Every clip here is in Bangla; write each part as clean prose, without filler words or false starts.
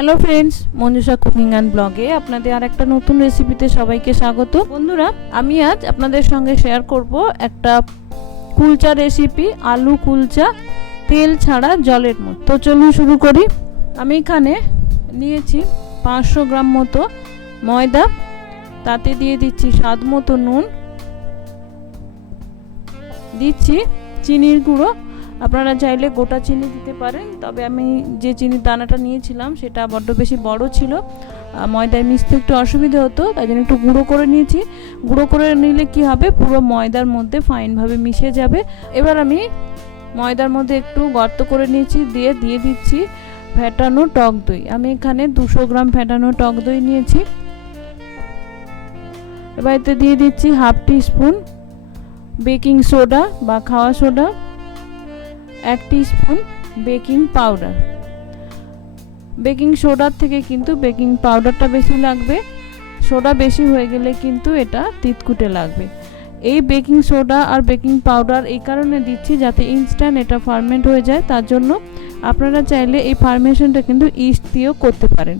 Hello friends, Manjusha cooking and ব্লগে আপনাদের আর একটা নতুন রেসিপিতে সবাইকে স্বাগত। বন্ধুরা, আমি আজ আপনাদের সঙ্গে শেয়ার করব একটা কুলচা রেসিপি, আলু কুলচা তেল ছাড়া জলের মতো। তো চলুন শুরু করি। আমি এখানে নিয়েছি 500 গ্রাম মতো ময়দা, তাতে দিয়ে দিচ্ছি স্বাদ মতো নুন, দিচ্ছি চিনির গুঁড়ো। আপনারা চাইলে গোটা চিনি দিতে পারেন, তবে আমি যে চিনির দানাটা নিয়েছিলাম সেটা বড্ড বেশি বড় ছিল, ময়দায় মিশতে একটু অসুবিধা হতো, তাই জন্য একটু গুঁড়ো করে নিয়েছি। গুঁড়ো করে নিলে কি হবে, পুরো ময়দার মধ্যে ফাইনভাবে মিশে যাবে। এবার আমি ময়দার মধ্যে একটু গর্ত করে নিয়েছি, দিয়ে দিচ্ছি ফেটানো টক দই। আমি এখানে 200 গ্রাম ফেটানো টক দই নিয়েছি। এবার এতে দিয়ে দিচ্ছি হাফ টিস্পুন বেকিং সোডা বা খাওয়া soda, 1 teaspoon baking powder. Baking সোডার থেকে কিন্তু বেকিং পাউডারটা বেশি লাগবে, সোডা বেশি হয়ে গেলে কিন্তু এটা তিতকুটে লাগবে। এই বেকিং সোডা আর বেকিং পাউডার এই কারণে দিচ্ছি যাতে ইনস্ট্যান্ট এটা ফার্মেন্ট হয়ে যায়, তার জন্য। আপনারা চাইলে এই ফার্মেশনটা কিন্তু ইস্ট দিয়েও করতে পারেন।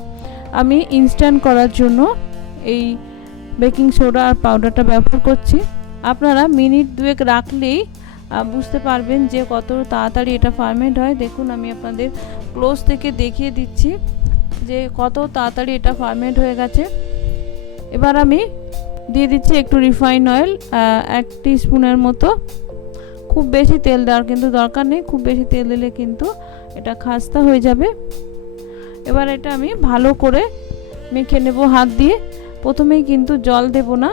আমি ইনস্ট্যান্ট করার জন্য এই বেকিং সোডা আর পাউডারটা ব্যবহার করছি। আপনারা মিনিট 2 রাখলেই বুঝতে পারবেন যে কত তাড়াতাড়ি এটা ফার্মেন্ট হয়। দেখুন, আমি আপনাদের ক্লোজ থেকে দেখিয়ে দিচ্ছি যে কত তাড়াতাড়ি এটা ফার্মেন্ট হয়ে গেছে। এবার আমি দিয়ে দিচ্ছি একটু রিফাইন অয়েল, 1 টিস্পুনের মতো। খুব বেশি তেল দেওয়ার কিন্তু দরকার নেই, খুব বেশি তেল দিলে কিন্তু এটা খাস্তা হয়ে যাবে। এবার এটা আমি ভালো করে মেখে নেব হাত দিয়ে। প্রথমেই কিন্তু জল দেব না,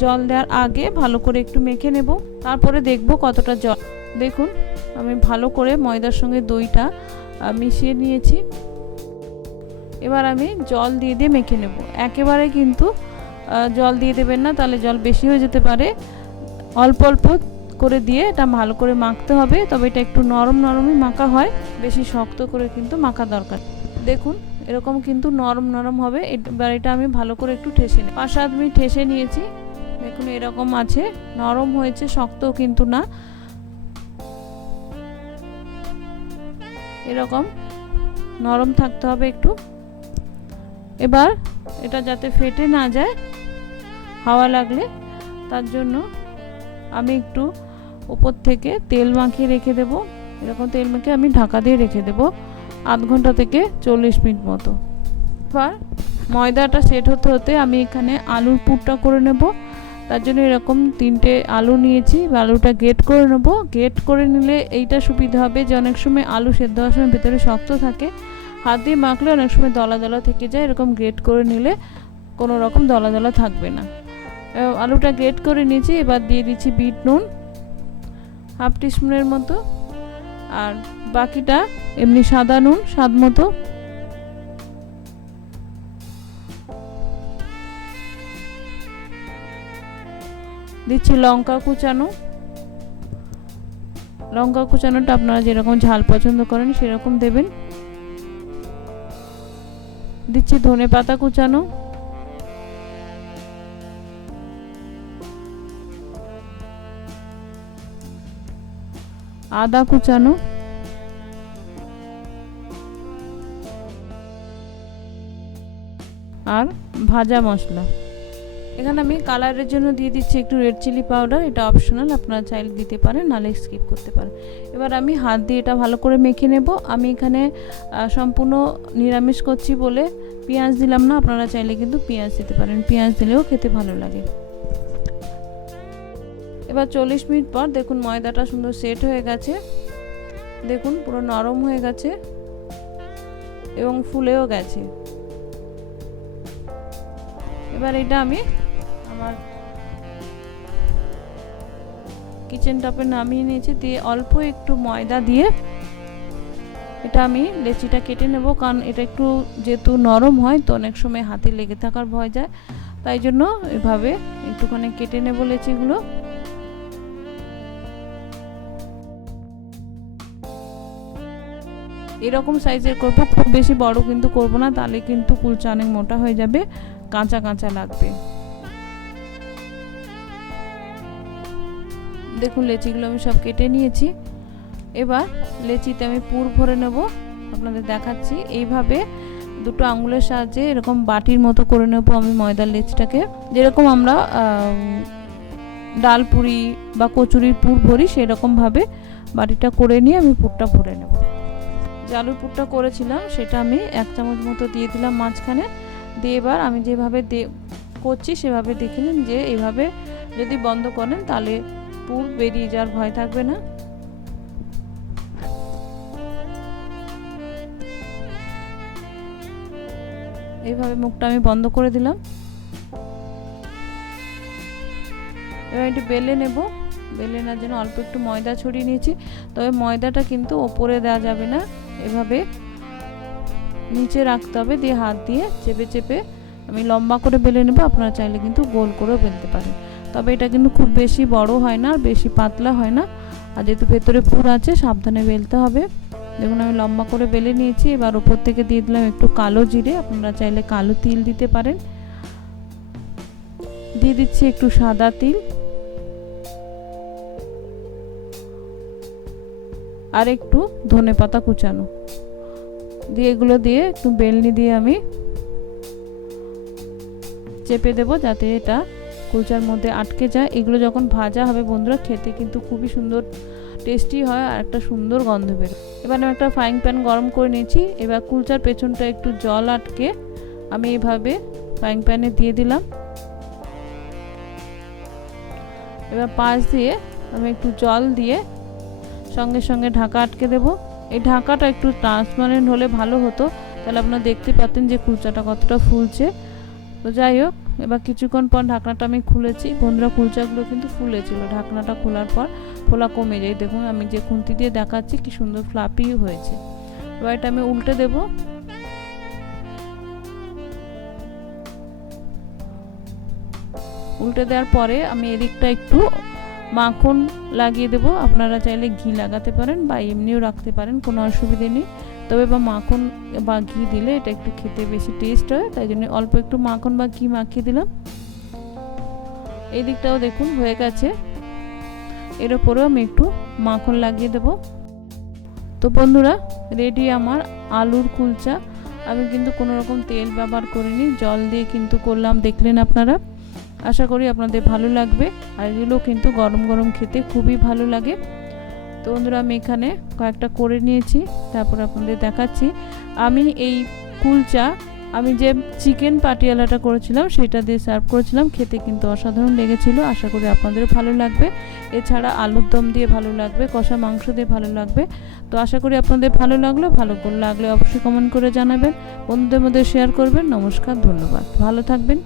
জল দেওয়ার আগে ভালো করে একটু মেখে নেব, তারপরে দেখব কতটা জল। দেখুন, আমি ভালো করে ময়দার সঙ্গে দইটা মিশিয়ে নিয়েছি। এবার আমি জল দিয়ে মেখে নেব। একেবারে কিন্তু জল দিয়ে দেবেন না, তাহলে জল বেশি হয়ে যেতে পারে। অল্প অল্প করে দিয়ে এটা ভালো করে মাখতে হবে, তবে এটা একটু নরমই মাখা হয়, বেশি শক্ত করে কিন্তু মাখা দরকার। দেখুন, এরকম কিন্তু নরম হবে। এবার এটা আমি ভালো করে একটু ঠেসে নিই। 5-7 মিনিট ঠেসে নিয়েছি। দেখুন এরকম আছে, নরম হয়েছে, শক্তও কিন্তু না, এরকম নরম থাকতে হবে একটু। এবার এটা যাতে ফেটে না যায় হাওয়া লাগলে, তার জন্য আমি একটু উপর থেকে তেল মাখিয়ে রেখে দেব। এরকম তেল মাখিয়ে আমি ঢাকা দিয়ে রেখে দেব 0.5 ঘন্টা থেকে 40 মিনিট মতো। এবার ময়দাটা সেট হতে আমি এখানে আলুর পুরটা করে নেব। তার জন্য এরকম 3টে আলু নিয়েছি, আলুটা গ্রেট করে নেব। গ্রেট করে নিলে এইটা সুবিধা হবে যে অনেক সময় আলু সেদ্ধ হওয়ার সময় ভেতরে শক্ত থাকে, হাত দিয়ে মাখলে অনেক সময় দলা থেকে যায়। এরকম গ্রেট করে নিলে কোনো রকম দলা থাকবে না। আলুটা গ্রেট করে নিয়েছি। এবার দিয়ে দিচ্ছি বিট নুন হাফ টিস্পুনের মতো, আর বাকিটা এমনি সাদা নুন স্বাদ মতো। দিচ্ছি লঙ্কা কুচানোটা আপনারা যেরকম ঝাল পছন্দ করেন সেরকম দেবেন। দিচ্ছি ধনে পাতা কুচানো, আদা কুচানো, আর ভাজা মশলা। এখানে আমি কালারের জন্য দিয়ে দিচ্ছি একটু রেড চিলি পাউডার, এটা অপশনাল, আপনারা চাইলে দিতে পারেন, নাহলে স্কিপ করতে পারেন। এবার আমি হাত দিয়ে এটা ভালো করে মেখে নেব। আমি এখানে সম্পূর্ণ নিরামিষ করছি বলে পেঁয়াজ দিলাম না, আপনারা চাইলে কিন্তু পেঁয়াজ দিতে পারেন, পেঁয়াজ দিলেও খেতে ভালো লাগে। এবার 40 মিনিট পর দেখুন ময়দাটা সুন্দর সেট হয়ে গেছে। দেখুন পুরো নরম হয়ে গেছে এবং ফুলেও গেছে। এবার এটা আমি আমার কিচেন টপে নামিয়ে নিয়েছি, দিয়ে অল্প একটু ময়দা দিয়ে এটা আমি লেচিটা কেটে নেব। কারণ এটা একটু যেহেতু নরম হয় তো অনেক সময় হাতে লেগে থাকার ভয় যায়, তাই জন্য এভাবে একটুখানি কেটে নেব লেচিগুলো। এরকম সাইজের করব, খুব বেশি বড় কিন্তু করব না, তাহলে কিন্তু কুলচা অনেক মোটা হয়ে যাবে, কাঁচা লাগবে। দেখুন লেচিগুলো আমি সব কেটে নিয়েছি। এবার লেচিতে আমি পুর ভরে নেব, আপনাদের দেখাচ্ছি। এইভাবে দুটো আঙুলের সাহায্যে এরকম বাটির মতো করে নেব আমি ময়দার লেচিটাকে। যেরকম আমরা ডাল পুরি বা কচুরির পুর ভরি সেরকমভাবে বাটিটা করে নিয়ে আমি পুরটা ভরে নেব। যে আলুর পুরটা করেছিলাম সেটা আমি 1 চামচ মতো দিয়ে দিলাম মাঝখানে। দিয়ে এবার আমি যেভাবে করছি সেভাবে দেখে নিন, যে এইভাবে যদি বন্ধ করেন তাহলে পুর বেরিয়ে যাওয়ার ভয় থাকবে না। এইভাবে মুখটা আমি বন্ধ করে দিলাম। এবার একটু বেলে নেব। বেলে নেওয়ার জন্য অল্প একটু ময়দা ছড়িয়ে নিয়েছি, তবে ময়দাটা কিন্তু ওপরে দেওয়া যাবে না, এভাবে নিচে রাখতে হবে। দিয়ে হাত দিয়ে চেপে চেপে আমি লম্বা করে বেলে নেব। আপনারা চাইলে কিন্তু গোল করেও বেলতে পারেন, তবে এটা কিন্তু খুব বেশি বড় হয় না আর বেশি পাতলা হয় না। আর যেহেতু ভেতরে পুর আছে সাবধানে বেলতে হবে। দেখুন আমি লম্বা করে বেলে নিয়েছি। এবার উপর থেকে দিয়ে দিলাম একটু কালো জিরে, আপনারা চাইলে কালো তিল দিতে পারেন। দিয়ে দিচ্ছি একটু সাদা তিল আর একটু ধনেপাতা কুচানো, দিয়ে এগুলো দিয়ে একটু বেলনি দিয়ে আমি চেপে দেব যাতে এটা কুলচার মধ্যে আটকে যায়। এগুলো যখন ভাজা হবে বন্ধুরা খেতে কিন্তু খুবই সুন্দর টেস্টি হয় আর একটা সুন্দর গন্ধ বের। এবার আমি একটা ফ্রাইং প্যান গরম করে নিয়েছি। এবার কুলচার পেছনটা একটু জল আটকে আমি এইভাবে ফ্রাইং প্যানে দিয়ে দিলাম। এবার পাশ দিয়ে আমি একটু জল দিয়ে সঙ্গে সঙ্গে ঢাকা আটকে দেব। এই ঢাকাটা একটু ট্রান্সপারেন্ট হলে ভালো হতো, তাহলে আপনারা দেখতে পাতেন যে কুলচাটা কতটা ফুলছে। তো যাই হোক, এবার কিছুক্ষণ পর ঢাকনাটা আমি খুলেছি। বন্ধুরা কুলচাগুলো কিন্তু ফুলেছিল, ঢাকনাটা খোলার পর ফোলা কমে যায়। দেখুন আমি যে খুন্তি দিয়ে দেখাচ্ছি কি সুন্দর ফ্লাপি হয়েছে। এবার এটা আমি উল্টে দেব। উল্টে দেওয়ার পরে আমি এদিকটা একটু মাখন লাগিয়ে দেব। আপনারা চাইলে ঘি লাগাতে পারেন বা এমনিও রাখতে পারেন, কোনো অসুবিধে নেই। তবে বা মাখন বা ঘি দিলে এটা একটু খেতে বেশি টেস্ট হয়, তাই জন্য অল্প একটু মাখন বা ঘি মাখিয়ে দিলাম। এই দিকটাও দেখুন হয়ে গেছে। এর উপরেও আমি একটু মাখন লাগিয়ে দেব। তো বন্ধুরা রেডি আমার আলুর কুলচা। আমি কিন্তু কোনো রকম তেল ব্যবহার করিনি, জল দিয়ে কিন্তু করলাম, দেখলেন আপনারা। আশা করি আপনাদের ভালো লাগবে। আর এগুলো কিন্তু গরম গরম খেতে খুবই ভালো লাগে। তো বন্ধুরা আমি এখানে কয়েকটা করে নিয়েছি, তারপর আপনাদের দেখাচ্ছি। আমি এই কুলচা আমি যে চিকেন পাটিয়ালাটা করেছিলাম সেটা দিয়ে সার্ভ করেছিলাম, খেতে কিন্তু অসাধারণ লেগেছিল। আশা করি আপনাদের ভালো লাগবে। এছাড়া আলুর দম দিয়ে ভালো লাগবে, কষা মাংস দিয়ে ভালো লাগবে। তো আশা করি আপনাদের ভালো লাগলে অবশ্যই কমেন্ট করে জানাবেন, বন্ধুদের মধ্যে শেয়ার করবেন। নমস্কার, ধন্যবাদ, ভালো থাকবেন।